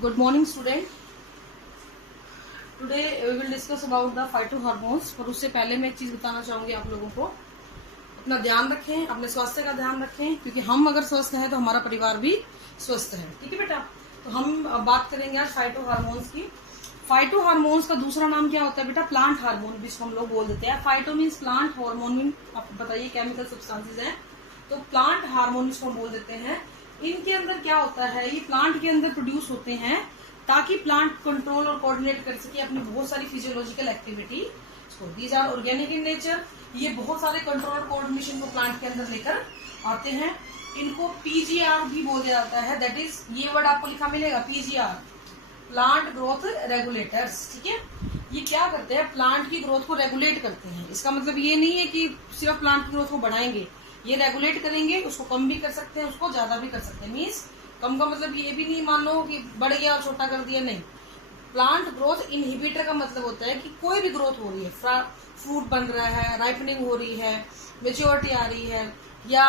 Good morning, student. Today we will discuss about the phytohormones. पर उससे पहले मैं एक चीज बताना चाहूंगी आप लोगों को, अपना ध्यान रखें, अपने स्वास्थ्य का ध्यान रखें, क्योंकि हम अगर स्वस्थ हैं तो हमारा परिवार भी स्वस्थ है। ठीक है बेटा। तो हम अब बात करेंगे आज फाइटोहार्मोन्स की। फाइटोहार्मोन्स का दूसरा नाम क्या होता है बेटा? प्लांट हार्मोन, जिसको हम लोग बोल देते हैं। Phyto means plant, hormone mean आपको बताइए केमिकल सब्सटेंसेस हैं, तो प्लांट हार्मोन इसको बोल देते हैं। इनके अंदर क्या होता है, ये प्लांट के अंदर प्रोड्यूस होते हैं ताकि प्लांट कंट्रोल और कोऑर्डिनेट कर सके अपनी बहुत सारी physiological activity. These are organic in nature. ये बहुत सारे कंट्रोल और कोऑर्डिनेशन को प्लांट के अंदर लेकर आते हैं। इनको पीजीआर भी बोला जाता है। दैट इज, ये वर्ड आपको लिखा मिलेगा, पीजीआर, प्लांट ग्रोथ रेगुलेटर्स। ठीक है। ये क्या करते हैं? प्लांट की ग्रोथ को रेगुलेट करते हैं। इसका मतलब ये नहीं है कि सिर्फ प्लांट की ग्रोथ को बढ़ाएंगे, ये रेगुलेट करेंगे। उसको कम भी कर सकते हैं, उसको ज्यादा भी कर सकते हैं। मीन्स कम का मतलब ये भी नहीं मान लो कि बढ़ गया और छोटा कर दिया, नहीं। प्लांट ग्रोथ इनहिबिटर का मतलब होता है कि कोई भी ग्रोथ हो रही है, फ्रूट बन रहा है, राइपनिंग हो रही है, मेच्योरिटी आ रही है, या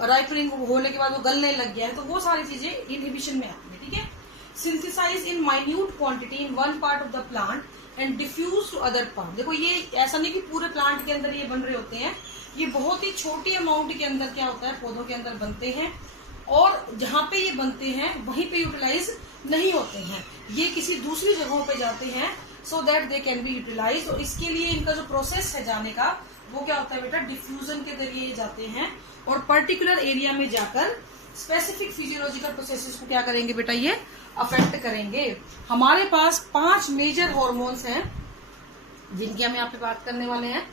राइपनिंग होने के बाद वो गलने लग गया है, तो वो सारी चीजें इनहिबिशन में आती है। ठीक है। Synthesise in minute quantity in one part of the plant and diffuse to other part. देखो, ये ऐसा नहीं कि पूरे प्लांट के अंदर ये बन रहे होते हैं, ये बहुत ही छोटी अमाउंट के अंदर क्या होता है, पौधों के अंदर बनते हैं, और जहां पे ये बनते हैं वहीं पे यूटिलाइज नहीं होते हैं, ये किसी दूसरी जगहों पे जाते हैं, so that they can be utilise. और इसके लिए इनका जो प्रोसेस है जाने का, वो क्या होता है बेटा? डिफ्यूजन के जरिए ये जाते हैं और पर्टिकुलर एरिया में जाकर स्पेसिफिक फिजियोलॉजिकल प्रोसेसेस को क्या करेंगे बेटा? ये अफेक्ट करेंगे। हमारे पास 5 मेजर हॉर्मोन्स हैं जिनकी हम यहाँ पे बात करने वाले हैं।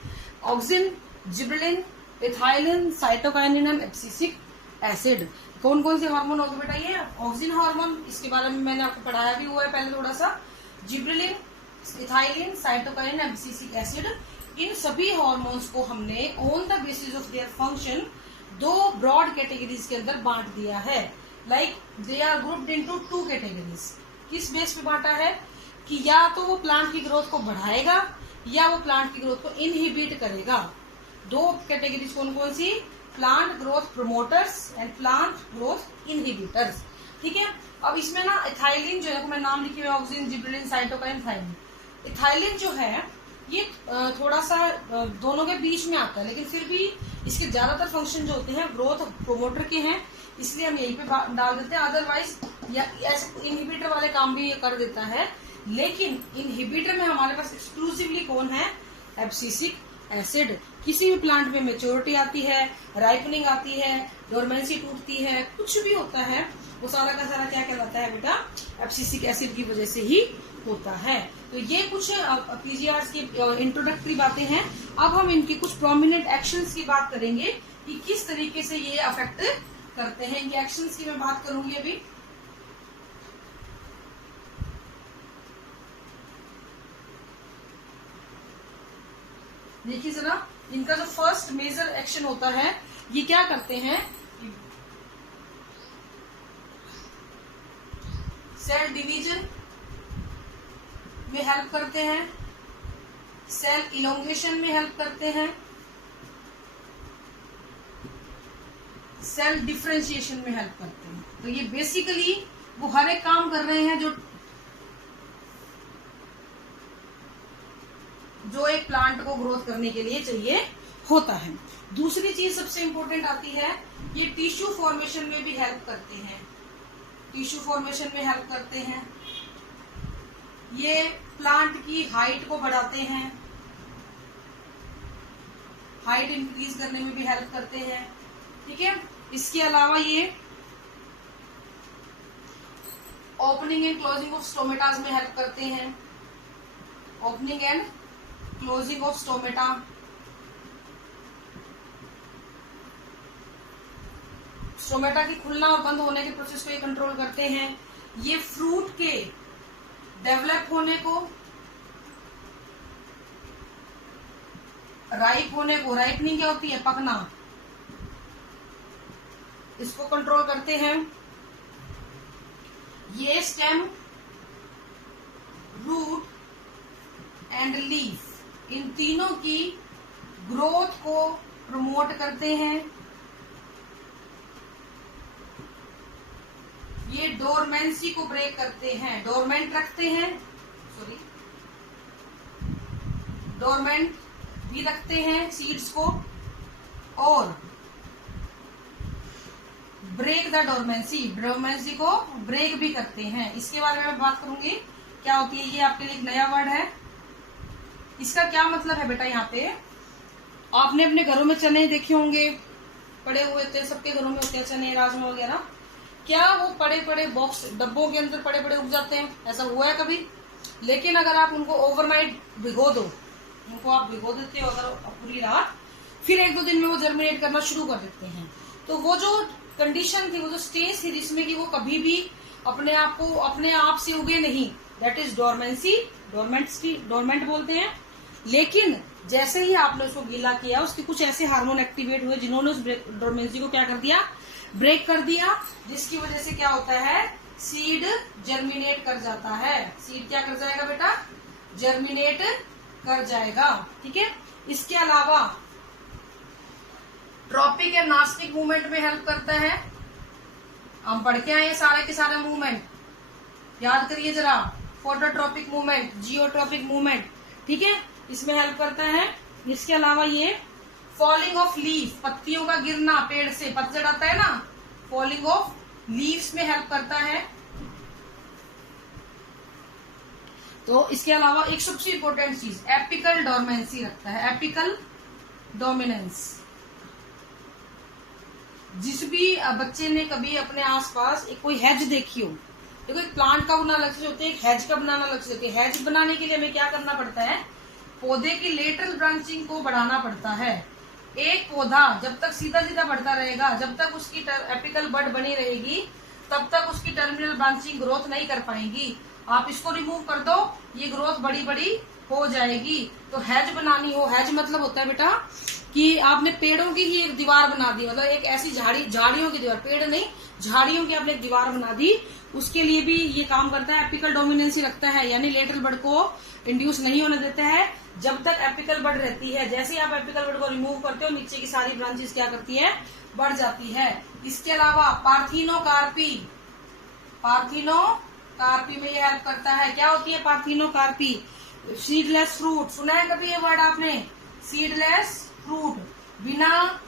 Auxin, gibberellin, ethylene, cytokinin and abscisic acid. कौन कौन से हार्मोन होंगे बेटा? ये ऑक्सिन हार्मोन, इसके बारे में मैंने आपको पढ़ाया भी हुआ है पहले थोड़ा सा। Gibberellin, ethylene, cytokinin, abscisic acid, इन सभी हार्मोन्स को हमने on the basis of their function 2 broad categories के अंदर बांट दिया है। Like they are grouped into 2 categories. किस बेस पे बांटा है? कि या तो वो प्लांट की ग्रोथ को बढ़ाएगा या वो प्लांट की ग्रोथ को इनहिबिट करेगा। 2 कैटेगरीज कौन कौन सी? Plant growth promoters and plant growth inhibitors. ठीक है। अब इसमें ना इथाइलिन जो है, मैं नाम लिखे हुए, ऑक्सिन, जिबरेलिन, साइटोकाइन, थाइलिन। इथाइलिन जो है ये थोड़ा सा दोनों के बीच में आता है, लेकिन फिर भी इसके ज्यादातर फंक्शन जो होते हैं ग्रोथ प्रोमोटर के हैं, इसलिए हम यहीं पे डाल देते हैं। अदरवाइज या ऐसे इनहिबिटर वाले काम भी ये कर देता है, लेकिन इनहिबिटर में हमारे पास एक्सक्लूसिवली कौन है? Abscisic acid. किसी भी प्लांट में मेच्योरिटी आती है, राइपनिंग आती है, डोरमेंसी टूटती है, कुछ भी होता है, वो सारा का सारा क्या कहलाता है बेटा? एब्सिसिक एसिड की वजह से ही होता है। तो ये कुछ पीजीआर की इंट्रोडक्टरी बातें हैं। अब हम इनके कुछ प्रोमिनेंट एक्शंस की बात करेंगे कि किस तरीके से ये अफेक्ट करते हैं। इनके एक्शंस की मैं बात करूंगी अभी। देखिए जरा, इनका जो फर्स्ट मेजर एक्शन होता है, ये क्या करते हैं? सेल डिवीजन में हेल्प करते हैं, सेल इलोंगेशन में हेल्प करते हैं, सेल डिफरेंशिएशन में हेल्प करते हैं। तो ये बेसिकली वो हर एक काम कर रहे हैं जो एक प्लांट को ग्रोथ करने के लिए चाहिए होता है। दूसरी चीज सबसे इंपॉर्टेंट आती है, ये टिश्यू फॉर्मेशन में भी हेल्प करते हैं। टिश्यू फॉर्मेशन में हेल्प करते हैं, ये प्लांट की हाइट को बढ़ाते हैं, हाइट इंक्रीज करने में भी हेल्प करते हैं। ठीक है। इसके अलावा ये opening and closing of stomatas में हेल्प करते हैं। Opening and closing of stomata, stomata की खुलना और बंद होने के प्रोसेस को ये कंट्रोल करते हैं। ये फ्रूट के डेवलप होने को, राइप होने को, राइपनिंग क्या होती है? पकना, इसको कंट्रोल करते हैं। ये स्टेम, रूट एंड लीफ, इन तीनों की ग्रोथ को प्रमोट करते हैं। ये डोरमेंसी को ब्रेक करते हैं, डोरमेंट रखते हैं, सॉरी डोरमेंट भी रखते हैं सीड्स को, और ब्रेक द डोरमेंसी, डोरमेंसी को ब्रेक भी करते हैं। इसके बारे में मैं बात करूंगी क्या होती है। ये आपके लिए एक नया वर्ड है। इसका क्या मतलब है बेटा, यहाँ पे आपने अपने घरों में चने देखे होंगे, पड़े हुए थे, सबके घरों में होते हैं चने राजमा वगैरह। क्या वो पड़े पड़े बॉक्स डब्बों के अंदर पड़े पड़े उग जाते हैं? ऐसा हुआ है कभी? लेकिन अगर आप उनको ओवरनाइट भिगो दो, उनको आप भिगो देते हो अगर पूरी रात, फिर 1-2 दिन में वो जर्मिनेट करना शुरू कर देते हैं। तो वो जो कंडीशन थी, वो जो स्टेज थी जिसमें कि वो कभी भी अपने आप से उगे नहीं, दैट इज डोरमेंसी, डोरमेंट बोलते हैं। लेकिन जैसे ही आपने उसको गीला किया, उसके कुछ ऐसे हार्मोन एक्टिवेट हुए जिन्होंने उस डोरमेंसी को क्या कर दिया, ब्रेक कर दिया, जिसकी वजह से क्या होता है, सीड जर्मिनेट कर जाता है। सीड क्या कर जाएगा बेटा, जर्मिनेट कर जाएगा। ठीक है। इसके अलावा ट्रॉपिक या नास्टिक मूवमेंट में हेल्प करता है। हम पढ़ के आए सारे के सारे मूवमेंट, याद करिए जरा। फोटोट्रॉपिक मूवमेंट, जियोट्रॉपिक मूवमेंट, ठीक है, इसमें हेल्प करता है। इसके अलावा ये फॉलिंग ऑफ लीफ, पत्तियों का गिरना, पेड़ से पतझड़ आता है ना, फॉलिंग ऑफ लीव्स में हेल्प करता है। तो इसके अलावा एक सबसे इंपॉर्टेंट चीज एपिकल डोरमेंसी रखता है, एपिकल डोमिनेंस। जिस भी बच्चे ने कभी अपने आसपास एक कोई हैज देखी हो, देखो एक प्लांट का बनाना लक्ष्य होता है, एक हैज का बनाना लक्ष्य होता है। हैज बनाने के लिए हमें क्या करना पड़ता है, पौधे की लेटरल ब्रांचिंग को बढ़ाना पड़ता है। एक पौधा जब तक सीधा सीधा बढ़ता रहेगा, जब तक उसकी एपिकल बड बनी रहेगी, तब तक उसकी टर्मिनल ब्रांचिंग ग्रोथ नहीं कर पाएगी। आप इसको रिमूव कर दो, ये ग्रोथ बड़ी बड़ी हो जाएगी। तो हैज बनानी हो, हैज मतलब होता है बेटा कि आपने पेड़ों की ही एक दीवार बना दी, मतलब एक ऐसी झाड़ियों की दीवार, पेड़ नहीं झाड़ियों की आपने एक दीवार बना दी, उसके लिए भी ये काम करता है। एपिकल डोमिनेंसी रखता है, यानी लेटरल बड को इंड्यूस नहीं होने देता है जब तक एपिकल बड रहती है। जैसे ही आप एपिकल बड को रिमूव करते हो, नीचे की सारी ब्रांचेस क्या करती है, बढ़ जाती है। इसके अलावा पार्थिनोकार्पी, पार्थिनोकार्पी में ये हेल्प करता है। क्या होती है पार्थिनोकार्पी? सीडलेस फ्रूट, सुना है कभी ये वर्ड आपने, सीडलेस फ्रूट, बिना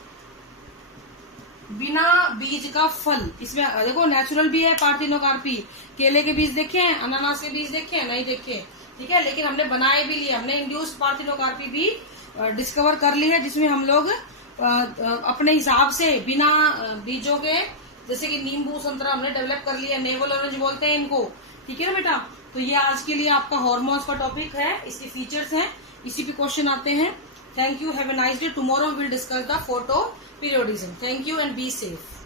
बीज का फल। इसमें देखो नेचुरल भी है पार्थिनोकार्पी। केले के बीज देखे हैं, अनानास के बीज देखे हैं, नहीं देखे, ठीक है, लेकिन हमने बनाए भी लिए, हमने इंड्यूस पार्थिनोकार्पी भी डिस्कवर कर ली है, जिसमें हम लोग अपने हिसाब से बिना बीजों के, जैसे कि नींबू संतरा हमने डेवलप कर लिया, नेवल ऑरेंज बोलते हैं इनको, ठीक है ना बेटा। तो ये आज के लिए आपका हार्मोन्स का टॉपिक है, इसके फीचर्स हैं, इसी पे क्वेश्चन आते हैं। Thank you. Have a nice day. Tomorrow we will discuss the photoperiodism. Thank you and be safe.